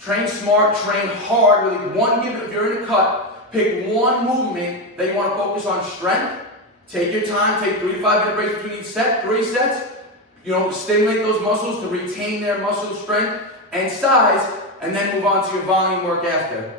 Train smart, train hard. Really, if you're in a cut, pick one movement that you want to focus on strength. Take your time, take 3 to 5 minute breaks between each set, 3 sets. Stimulate those muscles to retain their muscle strength and size, and then move on to your volume work after.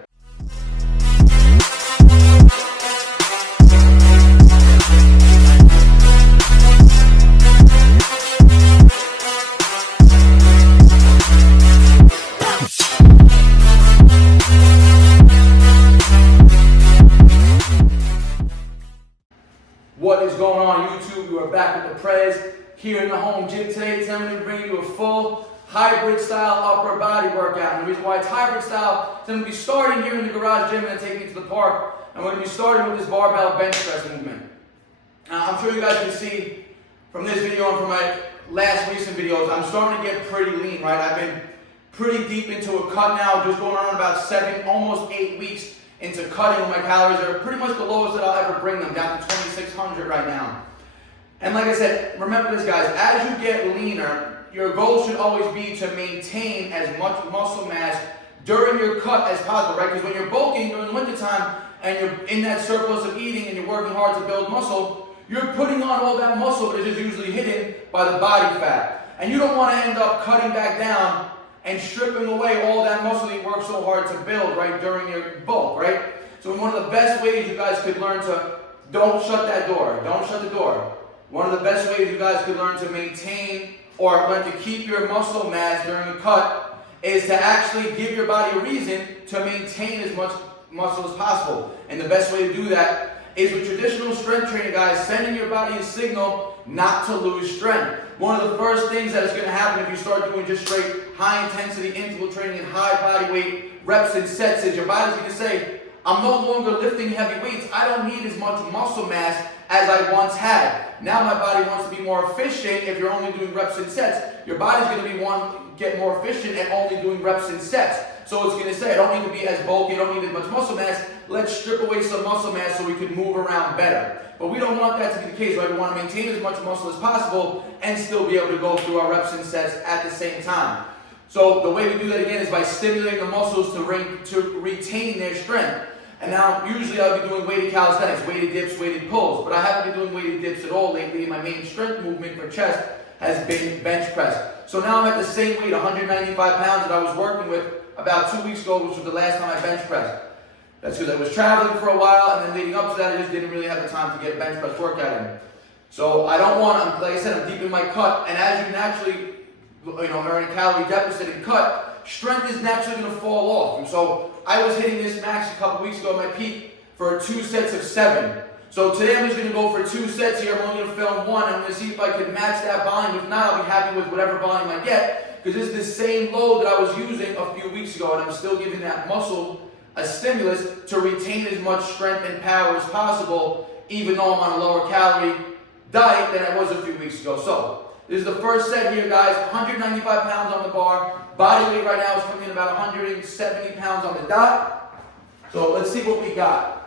What is going on YouTube? We are back with the Prez here in the home gym today. Today I'm going to bring you a full hybrid style upper body workout. And the reason why it's hybrid style is I'm going to be starting here in the garage gym and then taking it to the park. And we're going to be starting with this barbell bench press movement. Now I'm sure you guys can see from this video and from my last recent videos, I'm starting to get pretty lean, right? I've been pretty deep into a cut now, just going on about 7, almost 8 weeks into cutting. My calories are pretty much the lowest that I'll ever bring them, down to 2,600 right now. And like I said, remember this guys, as you get leaner, your goal should always be to maintain as much muscle mass during your cut as possible, right? Because when you're bulking during the wintertime and you're in that surplus of eating and you're working hard to build muscle, you're putting on all that muscle that is usually hidden by the body fat. And you don't want to end up cutting back down and stripping away all that muscle that you work so hard to build, right, during your bulk, right? So one of the best ways you guys could learn to, don't shut that door, don't shut the door. One of the best ways you guys could learn to maintain or learn to keep your muscle mass during a cut is to actually give your body a reason to maintain as much muscle as possible. And the best way to do that is with traditional strength training, guys, sending your body a signal not to lose strength. One of the first things that is going to happen if you start doing just straight high intensity interval training and high body weight reps and sets is your body's going to say, I'm no longer lifting heavy weights. I don't need as much muscle mass as I once had. Now my body wants to be more efficient. If you're only doing reps and sets, your body's going to get more efficient at only doing reps and sets. So it's going to say, I don't need to be as bulky, I don't need as much muscle mass. Let's strip away some muscle mass so we can move around better. But we don't want that to be the case, right? We want to maintain as much muscle as possible and still be able to go through our reps and sets at the same time. So the way we do that again is by stimulating the muscles to retain their strength. And now usually I'll be doing weighted calisthenics, weighted dips, weighted pulls, but I haven't been doing weighted dips at all lately. My main strength movement for chest has been bench press. So now I'm at the same weight, 195 pounds that I was working with about 2 weeks ago, which was the last time I bench pressed. That's because I was traveling for a while, and then leading up to that, I just didn't really have the time to get a bench press workout in. So I don't want to, like I said, I'm deep in my cut, and as you naturally, are in a calorie deficit and cut, strength is naturally going to fall off. And so I was hitting this max a couple weeks ago, my peak, for 2 sets of 7. So today I'm just going to go for 2 sets here. I'm only going to film 1. I'm going to see if I can match that volume. If not, I'll be happy with whatever volume I get, because this is the same load that I was using a few weeks ago, and I'm still giving that muscle a stimulus to retain as much strength and power as possible, even though I'm on a lower calorie diet than I was a few weeks ago. So this is the first set here, guys. 195 pounds on the bar. Body weight right now is coming in about 170 pounds on the dot. So let's see what we got.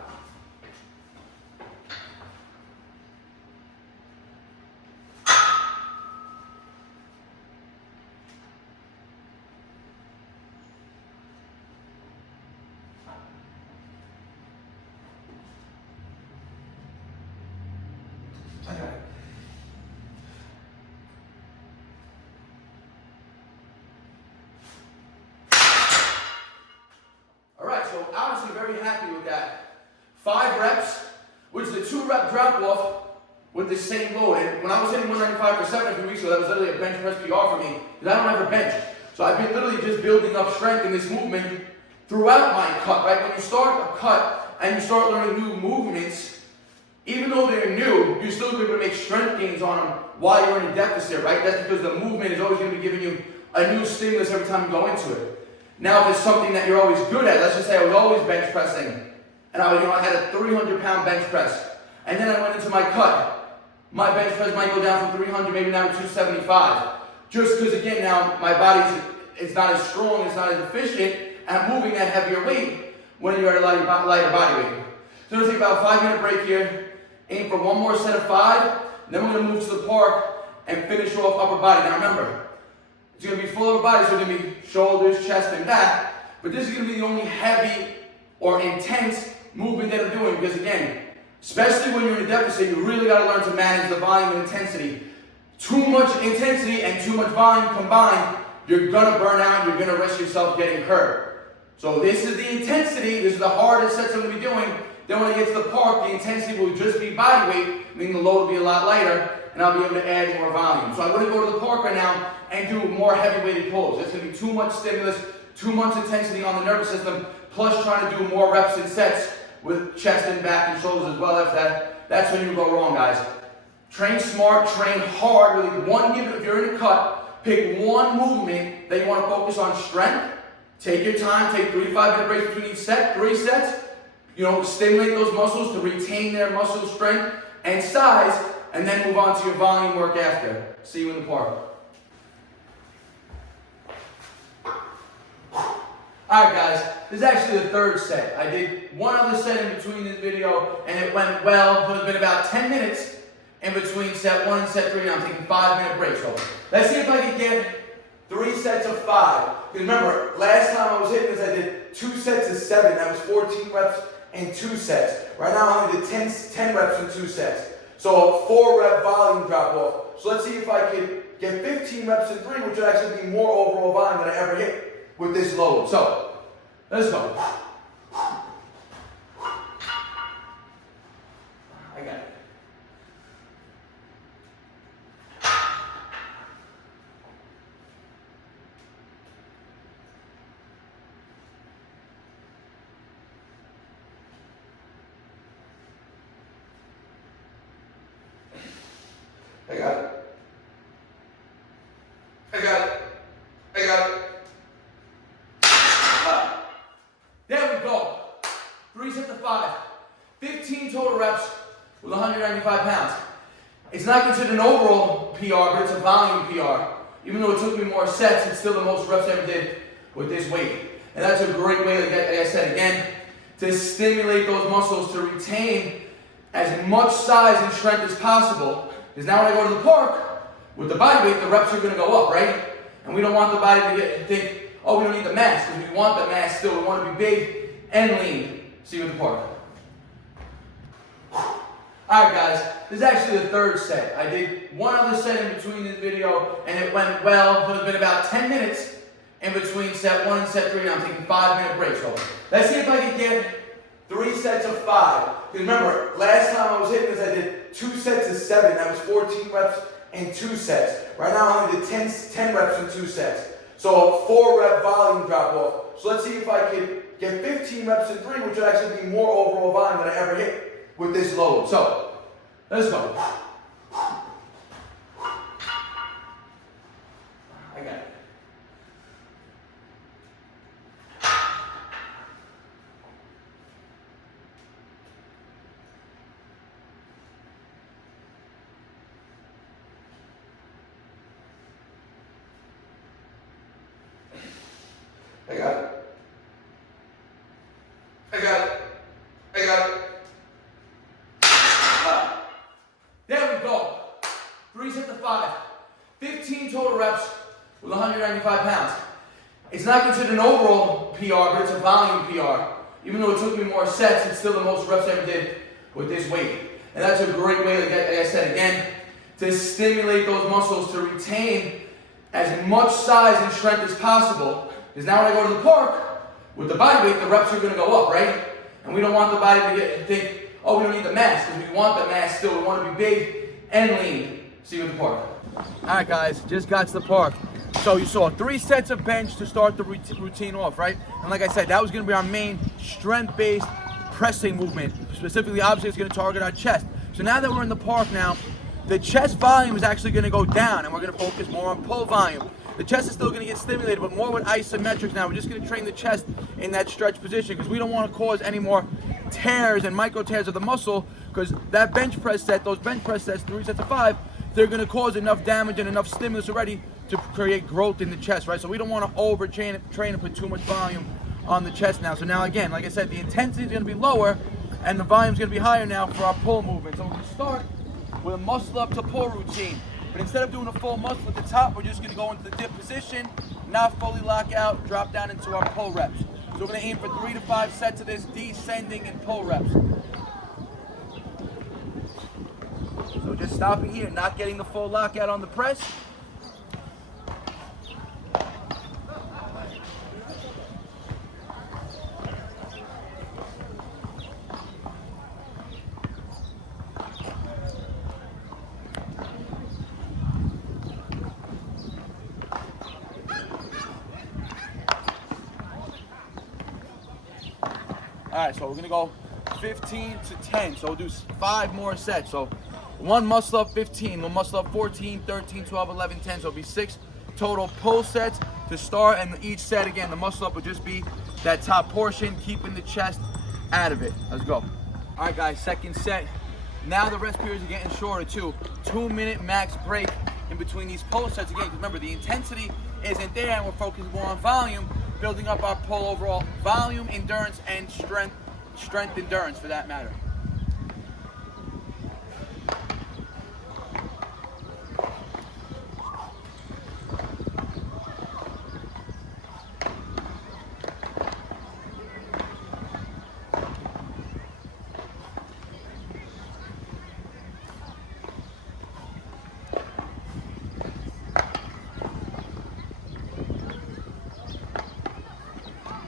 Alright, so obviously very happy with that. 5 reps, which is a 2-rep drop off with the same load. And when I was hitting 195 for 7 a few weeks ago, that was literally a bench press PR for me, because I don't ever bench. So I've been literally just building up strength in this movement throughout my cut, right? When you start a cut and you start learning new movements, even though they're new, you're still going to make strength gains on them while you're in a deficit, right? That's because the movement is always going to be giving you a new stimulus every time you go into it. Now, if it's something that you're always good at, let's just say I was always bench pressing, and I had a 300-pound bench press, and then I went into my cut. My bench press might go down from 300, maybe now to 275. Just because, again, now my body's it's not as strong, it's not as efficient, and I'm moving that heavier weight when you're at a lighter body weight. So we're going to take about a 5-minute break here, aim for 1 more set of 5, then we're going to move to the park and finish off upper body. Now remember, it's going to be full upper body, so it's going to be shoulders, chest, and back. but this is going to be the only heavy or intense movement that I'm doing, because again, especially when you're in a deficit, you really got to learn to manage the volume and intensity. Too much intensity and too much volume combined, you're going to burn out, you're going to risk yourself getting hurt. So this is the intensity, this is the hardest sets I'm going to be doing. Then when I get to the park, the intensity will just be body weight, meaning the load will be a lot lighter, and I'll be able to add more volume. So I wouldn't go to the park right now and do more heavy-weighted pulls. That's going to be too much stimulus, too much intensity on the nervous system, plus trying to do more reps and sets with chest and back and shoulders as well. That's when you go wrong, guys. Train smart, train hard. Really, if you're in a cut, pick one movement that you want to focus on strength. Take your time, take 3 to 5 minute breaks between each set, 3 sets. Stimulate those muscles to retain their muscle strength and size, and then move on to your volume work after. See you in the park. Alright guys, this is actually the 3rd set. I did one other set in between this video and it went well. It's been about 10 minutes in between set 1 and set 3, and I'm taking 5-minute breaks. So let's see if I can get 3 sets of 5. Because remember, last time I was hitting this, I did 2 sets of 7. That was 14 reps and 2 sets. Right now I'm going to do 10 reps and 2 sets. So a 4-rep volume drop off. So let's see if I can get 15 reps in 3, which would actually be more overall volume than I ever hit with this load. So, let's go. I got it. I got it. I got it. I got it. There we go. 3 sets of 5. 15 total reps with 195 pounds. It's not considered an overall PR, but it's a volume PR. Even though it took me more sets, it's still the most reps I ever did with this weight. And that's a great way, like I said again, to stimulate those muscles to retain as much size and strength as possible. Because now when I go to the park, with the body weight, the reps are going to go up, right? And we don't want the body to think, oh, we don't need the mass, because we want the mass still. We want to be big and lean. See you in the park. Alright guys, this is actually the 3rd set. I did one other set in between this video and it went well. It's been about 10 minutes in between set 1 and set 3, and I'm taking 5-minute breaks. So let's see if I can get 3 sets of 5. Because remember, last time I was hitting this, I did 2 sets of 7. That was 14 reps and 2 sets. Right now I'm going to do 10 reps and 2 sets. So a 4-rep volume drop off. So let's see if I can get 15 reps in 3, which would actually be more overall volume than I ever hit with this load. So, let's go. I got it. I got it. I got it. I got it. There we go. 3 sets of 5. 15 total reps with 195 pounds. It's not considered an overall PR, but it's a volume PR. Even though it took me more sets, it's still the most reps I ever did with this weight. And that's a great way, like I said again, to stimulate those muscles to retain as much size and strength as possible. Because now when I go to the park, with the body weight, the reps are going to go up, right? And we don't want the body to think, oh, we don't need the mass, because we want the mass still. We want to be big and lean. See you in the park. Alright guys, just got to the park. So you saw 3 sets of bench to start the routine off, right? And like I said, that was going to be our main strength-based pressing movement. Specifically, obviously, it's going to target our chest. So now that we're in the park now, the chest volume is actually going to go down, and we're going to focus more on pull volume. The chest is still going to get stimulated, but more with isometrics now. We're just going to train the chest in that stretch position because we don't want to cause any more tears and micro tears of the muscle, because that bench press set, those bench press sets, 3 sets of 5, they're going to cause enough damage and enough stimulus already to create growth in the chest, right? So we don't want to train and put too much volume on the chest now. So now again, like I said, the intensity is going to be lower and the volume is going to be higher now for our pull movement. So we're going to start with a muscle up to pull routine. But instead of doing a full muscle at the top, we're just going to go into the dip position, not fully lock out, drop down into our pull reps. So we're gonna aim for 3 to 5 sets of this descending and pull reps. So just stopping here, not getting the full lockout on the press. All right, so we're gonna go 15 to 10. So we'll do 5 more sets. So one muscle up 15, one muscle up 14, 13, 12, 11, 10. So it'll be 6 total pull sets to start. And each set, again, the muscle up would just be that top portion, keeping the chest out of it. Let's go. All right, guys, second set. Now the rest periods are getting shorter too. 2-minute max break in between these pull sets. Again, because remember, the intensity isn't there and we're focusing more on volume, building up our pull overall. Volume, endurance, and strength endurance for that matter.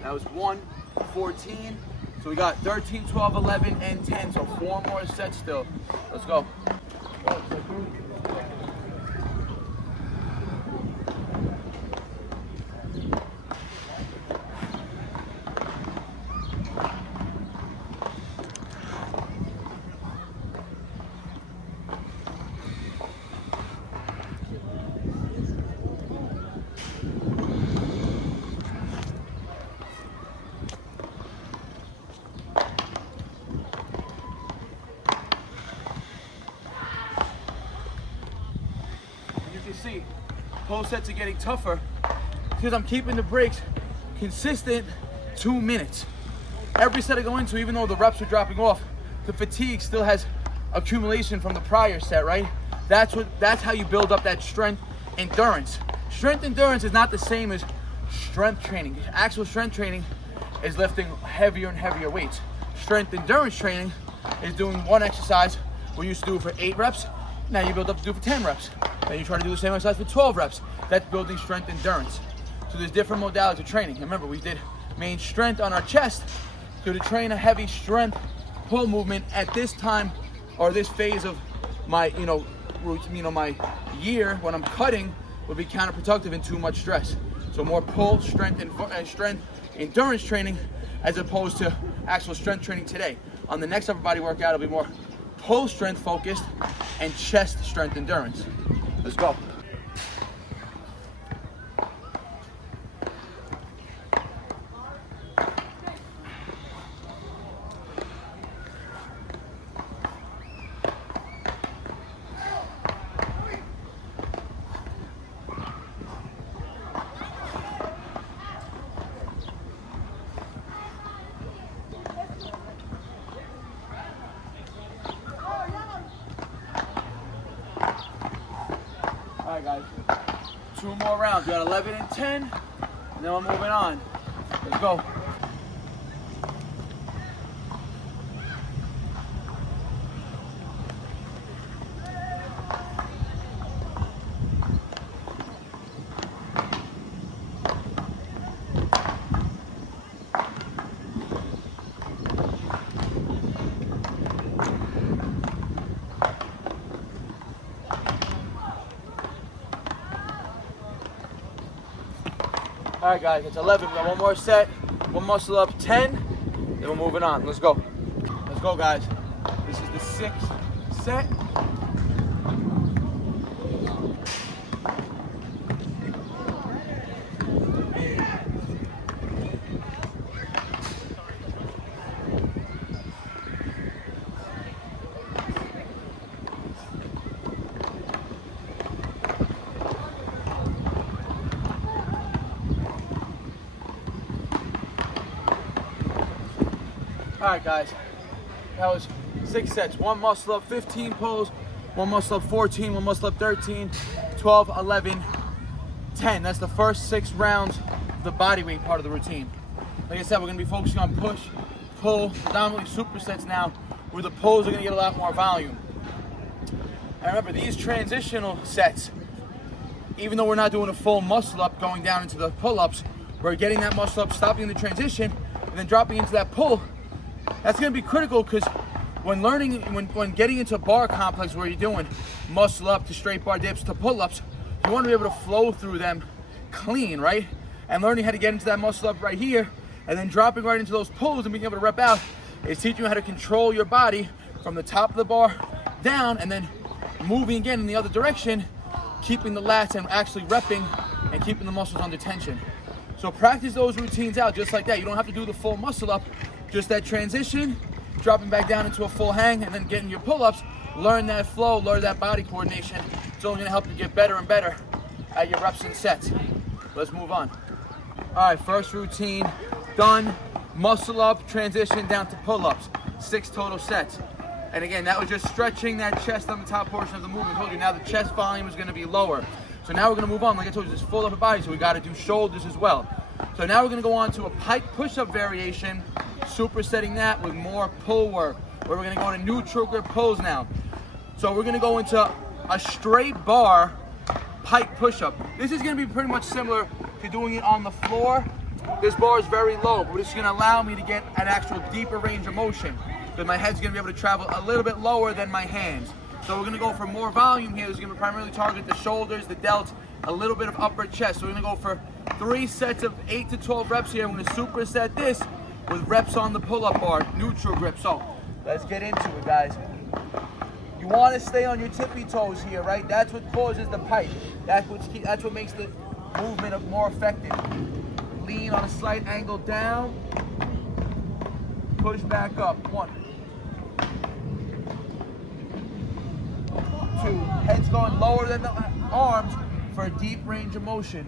That was 1, 14. So we got 13, 12, 11, and 10. So 4 more sets still. Let's go. See, pull sets are getting tougher because I'm keeping the breaks consistent. 2 minutes every set I go into, even though the reps are dropping off, the fatigue still has accumulation from the prior set, right? That's how you build up that strength endurance. Strength endurance is not the same as strength training. Actual strength training is lifting heavier and heavier weights. Strength endurance training is doing one exercise we used to do for 8 reps. Now you build up to do for 10 reps. Then you try to do the same exercise for 12 reps. That's building strength endurance. So there's different modalities of training. And remember, we did main strength on our chest. So to train a heavy strength pull movement at this time or this phase of my, my year when I'm cutting would be counterproductive and too much stress. So more pull, strength, and strength endurance training as opposed to actual strength training today. On the next upper body workout, it'll be more pull strength focused and chest strength endurance. Let's go. All right, guys, 2 more rounds. We got 11 and 10, and then we're moving on. Let's go. All right, guys, it's 11. We got 1 more set, 1 muscle up, 10, then we're moving on. Let's go. Let's go, guys. This is the 6th set. All right, guys, that was 6 sets. 1 muscle up, 15 pulls, 1 muscle up, 14, 1 muscle up, 13, 12, 11, 10. That's the first 6 rounds of the body weight part of the routine. Like I said, we're gonna be focusing on push, pull, predominantly supersets now, where the pulls are gonna get a lot more volume. And remember, these transitional sets, even though we're not doing a full muscle up going down into the pull-ups, we're getting that muscle up, stopping the transition, and then dropping into that pull. That's gonna be critical, because when learning, when getting into a bar complex where you're doing muscle up to straight bar dips to pull-ups, you wanna be able to flow through them clean, right? And learning how to get into that muscle up right here, and then dropping right into those pulls and being able to rep out, is teaching you how to control your body from the top of the bar down, and then moving again in the other direction, keeping the lats and actually repping and keeping the muscles under tension. So practice those routines out just like that. You don't have to do the full muscle up, just that transition, dropping back down into a full hang, and then getting your pull-ups. Learn that flow, learn that body coordination. It's only gonna help you get better and better at your reps and sets. Let's move on. All right, first routine done. Muscle up, transition down to pull-ups. 6 total sets. And again, that was just stretching that chest on the top portion of the movement. I told you now the chest volume is gonna be lower. So now we're gonna move on. Like I told you, this full upper body, so we gotta do shoulders as well. So now we're gonna go on to a pike push-up variation, supersetting that with more pull work, where we're gonna go into neutral grip pulls now. So we're gonna go into a straight bar pike push-up. This is gonna be pretty much similar to doing it on the floor. This bar is very low, but it's gonna allow me to get an actual deeper range of motion, because my head's gonna be able to travel a little bit lower than my hands. So we're gonna go for more volume here. This is gonna primarily target the shoulders, the delts, a little bit of upper chest. So we're gonna go for 3 sets of 8 to 12 reps here. I'm gonna superset this with reps on the pull-up bar, neutral grip. So let's get into it, guys. You wanna stay on your tippy toes here, right? That's what causes the pike. That's what makes the movement more effective. Lean on a slight angle down, push back up. 1, 2, head's going lower than the arms for a deep range of motion.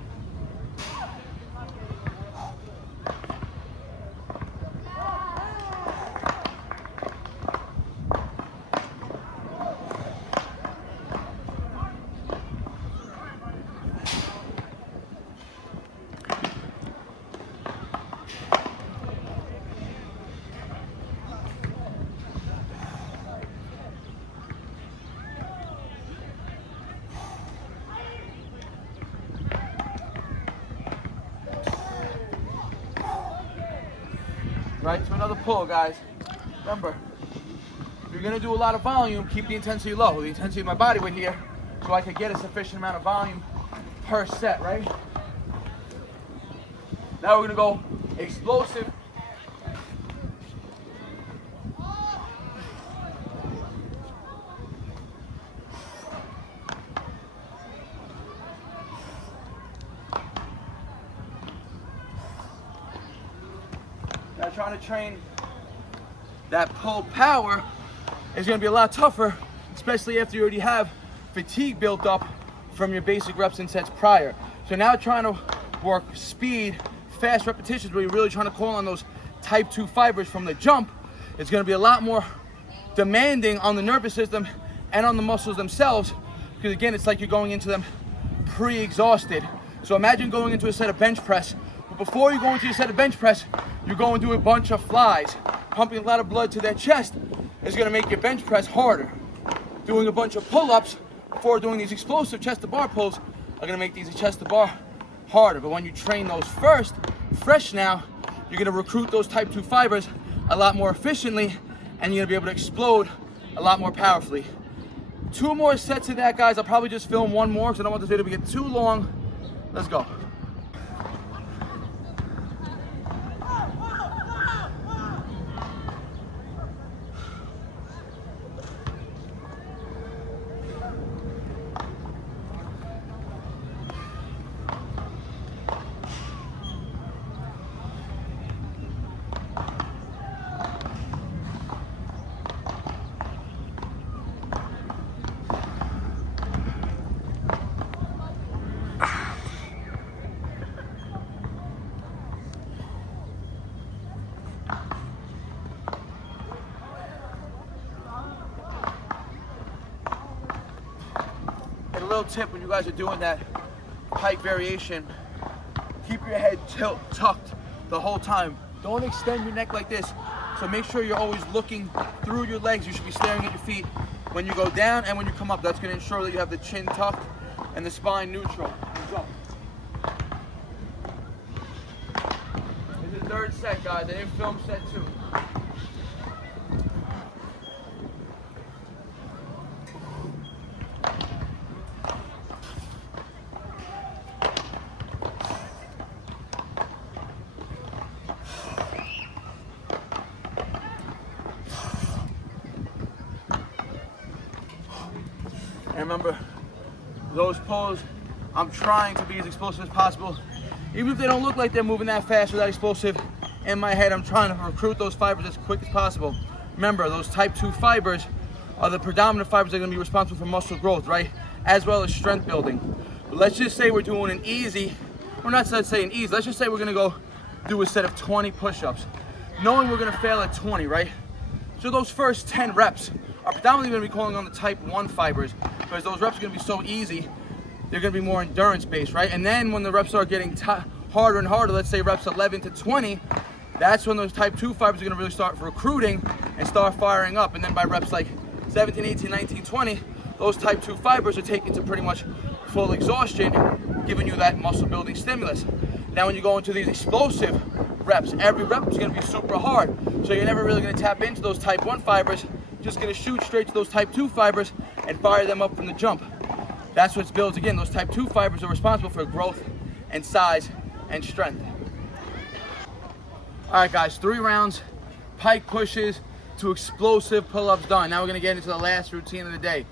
Right, to another pull, guys. Remember, if you're gonna do a lot of volume, keep the intensity low. The intensity of my body weight here, so I could get a sufficient amount of volume per set, right? Now we're gonna go explosive. Now trying to train that pull power is going to be a lot tougher, especially after you already have fatigue built up from your basic reps and sets prior. So now trying to work speed, fast repetitions, where you're really trying to call on those type 2 fibers from the jump, is going to be a lot more demanding on the nervous system and on the muscles themselves, because again, it's like you're going into them pre-exhausted. So imagine going into a set of bench press, but before you go into a set of bench press, you're going to do a bunch of flies. Pumping a lot of blood to that chest is going to make your bench press harder. Doing a bunch of pull-ups before doing these explosive chest to bar pulls are going to make these chest to bar harder. But when you train those first, fresh now, you're going to recruit those type 2 fibers a lot more efficiently, and you're going to be able to explode a lot more powerfully. 2 more sets of that, guys. I'll probably just film 1 more because I don't want this video to get too long. Let's go. Little tip when you guys are doing that pike variation, keep your head tucked the whole time. Don't extend your neck like this. So make sure you're always looking through your legs. You should be staring at your feet when you go down and when you come up. That's going to ensure that you have the chin tucked and the spine neutral. Go. This is the third set, guys. I didn't film set 2. And remember, those pulls, I'm trying to be as explosive as possible. Even if they don't look like they're moving that fast or that explosive, in my head, I'm trying to recruit those fibers as quick as possible. Remember, those type 2 fibers are the predominant fibers that are gonna be responsible for muscle growth, right? As well as strength building. But let's just say we're doing an easy, we're not saying easy, let's just say we're gonna go do a set of 20 push-ups. Knowing we're gonna fail at 20, right? So those first 10 reps are predominantly gonna be calling on the type 1 fibers, because those reps are gonna be so easy, they're gonna be more endurance based, right? And then when the reps are getting harder and harder, let's say reps 11 to 20, that's when those type 2 fibers are gonna really start recruiting and start firing up. And then by reps like 17, 18, 19, 20, those type 2 fibers are taken to pretty much full exhaustion, giving you that muscle building stimulus. Now when you go into these explosive reps, every rep is gonna be super hard. So you're never really gonna tap into those type 1 fibers, just gonna shoot straight to those type 2 fibers and fire them up from the jump. That's what builds, again, those type 2 fibers are responsible for growth and size and strength. All right, guys, 3 rounds, pike pushes to explosive pull-ups done. Now we're gonna get into the last routine of the day.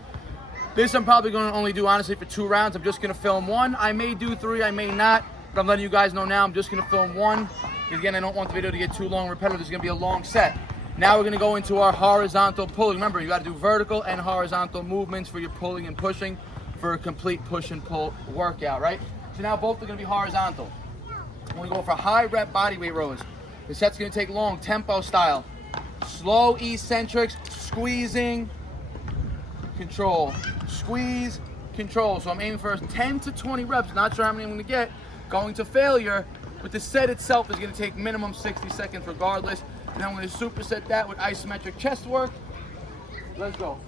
This I'm probably gonna only do, honestly, for 2 rounds. I'm just gonna film 1. I may do 3, I may not, but I'm letting you guys know now I'm just gonna film 1. Because again, I don't want the video to get too long and repetitive. It's gonna be a long set. Now we're gonna go into our horizontal pulling. Remember, you gotta do vertical and horizontal movements for your pulling and pushing for a complete push and pull workout, right? So now both are gonna be horizontal. I'm gonna go for high rep body weight rows. The set's gonna take long, tempo style. Slow eccentrics, squeezing, control. Squeeze, control. So I'm aiming for 10 to 20 reps, not sure how many I'm gonna get, going to failure, but the set itself is gonna take minimum 60 seconds regardless. And I'm gonna superset that with isometric chest work. Let's go.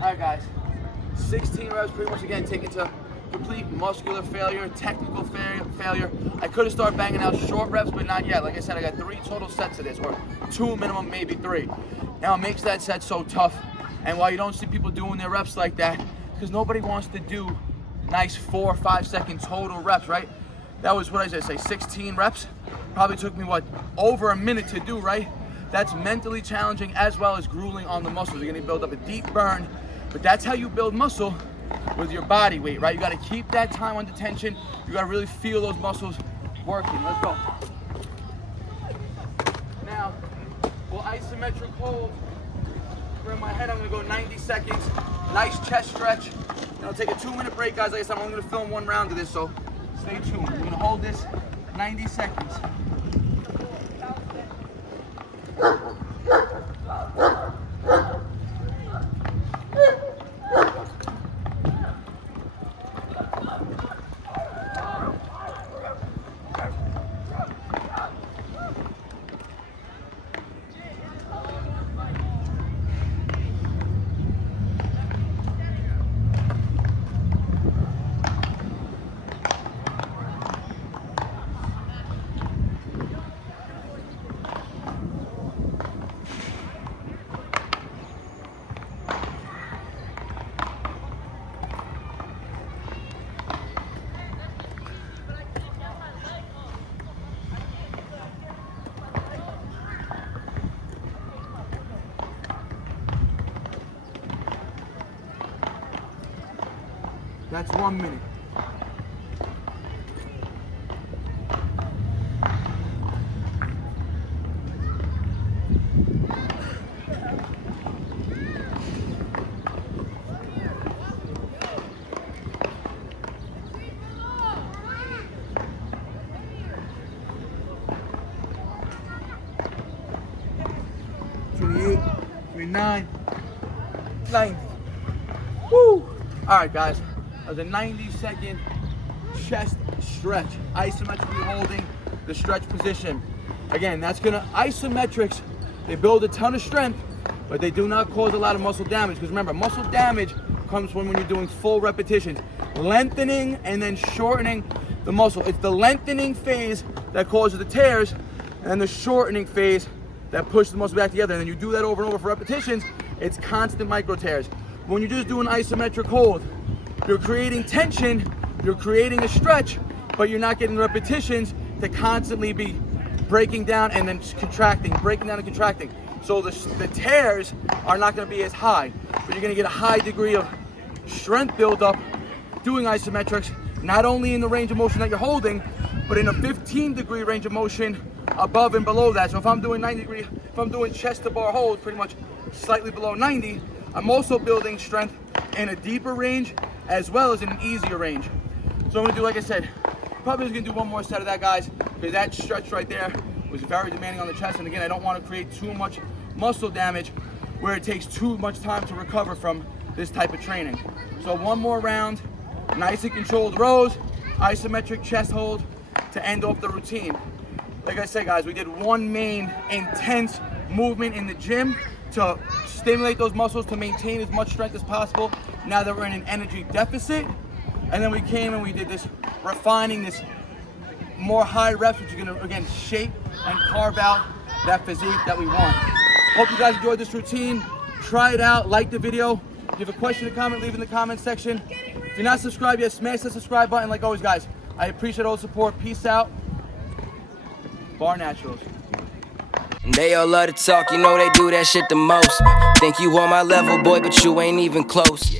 All right, guys, 16 reps pretty much, again, taken to complete muscular failure, technical failure. I could have started banging out short reps, but not yet. Like I said, I got 3 total sets of this, or 2 minimum, maybe 3. Now it makes that set so tough. And while you don't see people doing their reps like that, because nobody wants to do nice 4 or 5 second total reps, right? That was, what did I say, 16 reps? Probably took me, over a minute to do, right? That's mentally challenging as well as grueling on the muscles. You're gonna build up a deep burn, but that's how you build muscle with your body weight, right? You gotta keep that time under tension. You gotta really feel those muscles working. Let's go. Now, we'll isometric hold. For my head, I'm gonna go 90 seconds. Nice chest stretch. And I'll take a 2-minute break, guys. Like I said, I'm only gonna film 1 round of this, so stay tuned. We're gonna hold this 90 seconds. That's 1 minute. $28, $29, $90. Woo! Alright guys, that was a 90-second chest stretch. Isometrically holding the stretch position. Again, that's gonna, isometrics, they build a ton of strength, but they do not cause a lot of muscle damage. Because remember, muscle damage comes when you're doing full repetitions. Lengthening and then shortening the muscle. It's the lengthening phase that causes the tears, and the shortening phase that pushes the muscle back together. And then you do that over and over for repetitions, it's constant micro tears. When you're just doing isometric hold, you're creating tension, you're creating a stretch, but you're not getting repetitions to constantly be breaking down and then contracting, breaking down and contracting. So the tears are not going to be as high, but you're going to get a high degree of strength buildup doing isometrics, not only in the range of motion that you're holding, but in a 15-degree range of motion above and below that. So if I'm doing 90 degree, if I'm doing chest to bar hold, pretty much slightly below 90, I'm also building strength in a deeper range as well as in an easier range. So I'm gonna do, like I said, probably just gonna do one more set of that, guys, because that stretch right there was very demanding on the chest. And again, I don't want to create too much muscle damage where it takes too much time to recover from this type of training. So one more round, nice and controlled rows, isometric chest hold to end off the routine. Like I said, guys, we did one main intense movement in the gym to stimulate those muscles to maintain as much strength as possible now that we're in an energy deficit. And then we came and we did this refining, this more high reps, which are gonna, again, shape and carve out that physique that we want. Hope you guys enjoyed this routine. Try it out, like the video. If you have a question or comment, leave it in the comment section. If you're not subscribed yet, smash the subscribe button. Like always, guys, I appreciate all the support. Peace out. BARNATURALS. They all love to talk, you know they do that shit the most. Think you on my level, boy, but you ain't even close.